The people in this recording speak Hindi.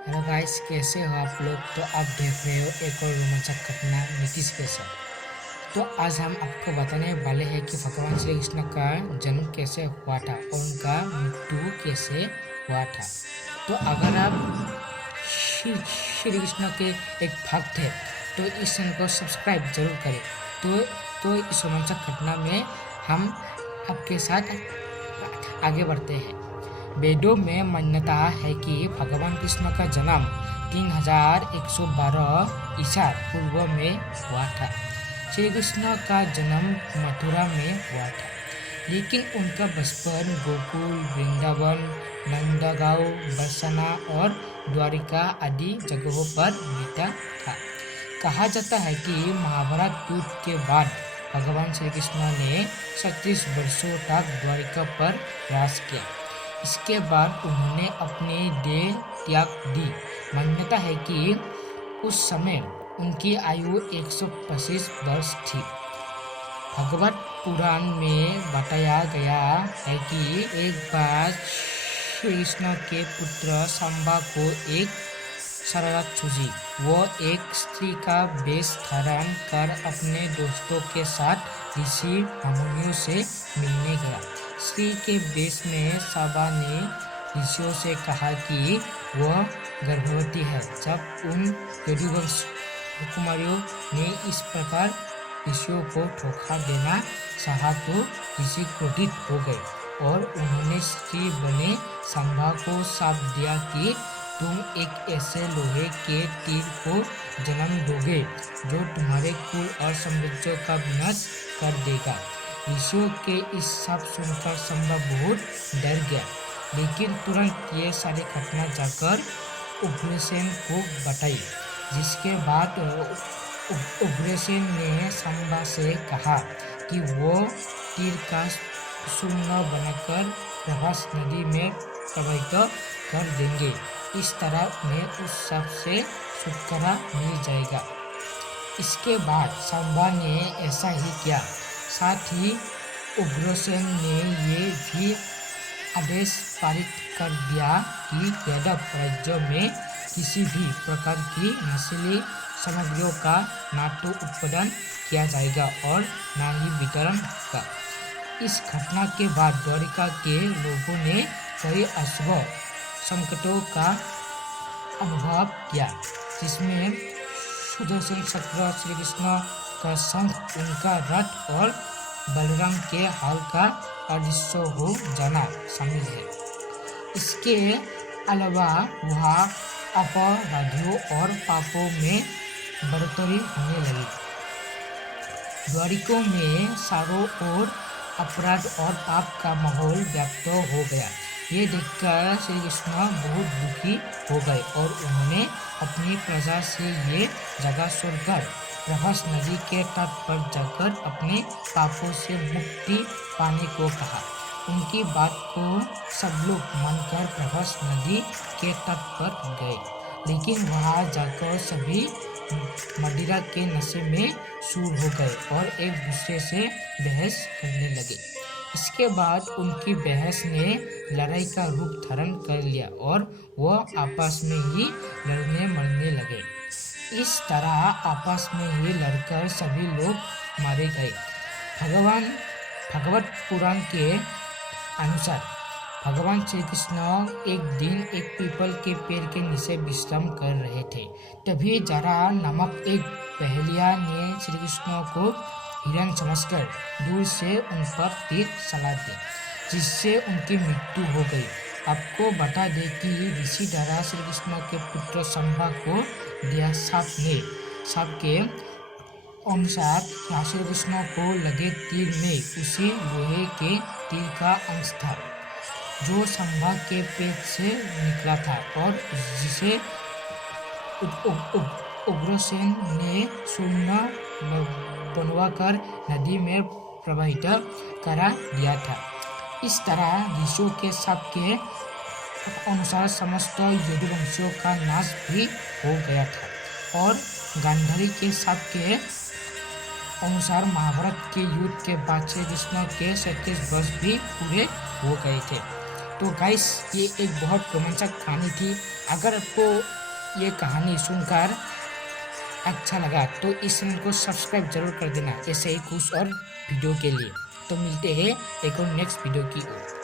हेलो गाइस, कैसे हो आप लोग। तो आप देख रहे हो एक और रोमांचक घटना नीतीश के साथ। तो आज हम आपको बताने वाले हैं कि भगवान श्री कृष्ण का जन्म कैसे हुआ था और उनका मृत्यु कैसे हुआ था। तो अगर आप श्री कृष्ण के एक भक्त हैं तो इस चैनल को सब्सक्राइब जरूर करें। तो इस रोमांचक घटना में हम आपके साथ आगे बढ़ते हैं। वेदों में मान्यता है कि भगवान कृष्ण का जन्म 3112 ईसा पूर्व में हुआ था। श्री कृष्ण का जन्म मथुरा में हुआ था, लेकिन उनका बचपन गोकुल, वृंदावन, नंदगांव, बरसाना और द्वारिका आदि जगहों पर बीता था। कहा जाता है कि महाभारत युद्ध के बाद भगवान श्री कृष्ण ने 36 वर्षों तक द्वारिका पर राज किया। इसके बाद उन्होंने अपनी देह त्याग दी। मान्यता है कि उस समय उनकी आयु 125 वर्ष थी। भगवत पुराण में बताया गया है कि एक बार श्री कृष्ण के पुत्र सांबा को एक शरारत सूझी। वो एक स्त्री का वेश धारण कर अपने दोस्तों के साथ ऋषि मुनियों से मिलने गया। स्त्री के वेश में सांबा ने ऋषियों से कहा कि वह गर्भवती है। जब उन यदुवंश कुमारियों ने इस प्रकार ऋषियों को धोखा देना चाहा तो ऋषि क्रोधित हो गए और उन्होंने स्त्री बने सांबा को शाप दिया कि तुम एक ऐसे लोहे के तीर को जन्म दोगे जो तुम्हारे कुल और साम्राज्य का विनाश कर देगा। ऋषियों के इस शाप सुनकर सांबा बहुत डर गया, लेकिन तुरंत ये सारी घटना जाकर उग्रसेन को बताई। जिसके बाद उग्रसेन ने सांबा से कहा कि वो तीर का शून्य बनाकर प्रभास नदी में प्रवाहित कर देंगे। इस तरह उन्हें उस शाप से छुटकारा मिल जाएगा। इसके बाद सांबा ने ऐसा ही किया। साथ ही उग्रसेन ने ये भी आदेश पारित कर दिया कि यादव राज्य में किसी भी प्रकार की नशीली सामग्रियों का न तो उत्पादन किया जाएगा और न ही वितरण होगा। इस घटना के बाद द्वारिका के लोगों ने कई अशुभ संकटों का अनुभव किया, जिसमें सुदर्शन चक्र, श्री कृष्ण का शंख, उनका रथ और बलराम के हाल का अदृश्य हो जाना शामिल है। इसके अलावा वहाँ अपराधियों और पापों में बढ़ोतरी होने लगी। द्वारिका में चारों ओर अपराध और पाप का माहौल व्याप्त हो गया। ये देखकर श्री कृष्ण बहुत दुखी हो गए और उन्होंने अपनी प्रजा से ये जगह छोड़कर प्रभास नदी के तट पर जाकर अपने पापों से मुक्ति पाने को कहा। उनकी बात को सब लोग मानकर प्रभास नदी के तट पर गए, लेकिन वहां जाकर सभी मदिरा के नशे में सूर हो गए और एक दूसरे से बहस करने लगे। इसके बाद उनकी बहस ने लड़ाई का रूप धारण कर लिया और वह आपस में ही लड़ने मरने लगे। इस तरह आपस में ही लड़कर सभी लोग मारे गए। भगवत पुराण के अनुसार भगवान श्री कृष्ण एक दिन एक पीपल के पेड़ के नीचे विश्राम कर रहे थे। तभी जरा नामक एक पहेलिया ने श्री कृष्ण को हिरण समझकर दूर से उन पर तीर चला दिया, जिससे उनकी मृत्यु हो गई। आपको बता दें कि ऋषि द्वारा श्री कृष्ण के पुत्र सांबा को दिया शाप के अनुसार श्री कृष्ण को लगे तीर में उसी लोहे के तीर का अंश था जो सांबा के पेट से निकला था और जिसे उग्रसेन ने शून्य बनवाकर नदी में प्रवाहित करा दिया था। इस तरह ऋषियों के शाप के अनुसार समस्त यदुवंशियों का नाश भी हो गया था और गांधारी के शाप के अनुसार महाभारत के युद्ध के बाद श्री कृष्ण के 37 वर्ष भी पूरे हो गए थे। तो गाइस, ये एक बहुत रोमांचक कहानी थी। अगर आपको ये कहानी सुनकर अच्छा लगा तो इस चैनल को सब्सक्राइब जरूर कर देना, ऐसे ही कुछ और वीडियो के लिए। तो मिलते हैं एक और नेक्स्ट वीडियो की ओर।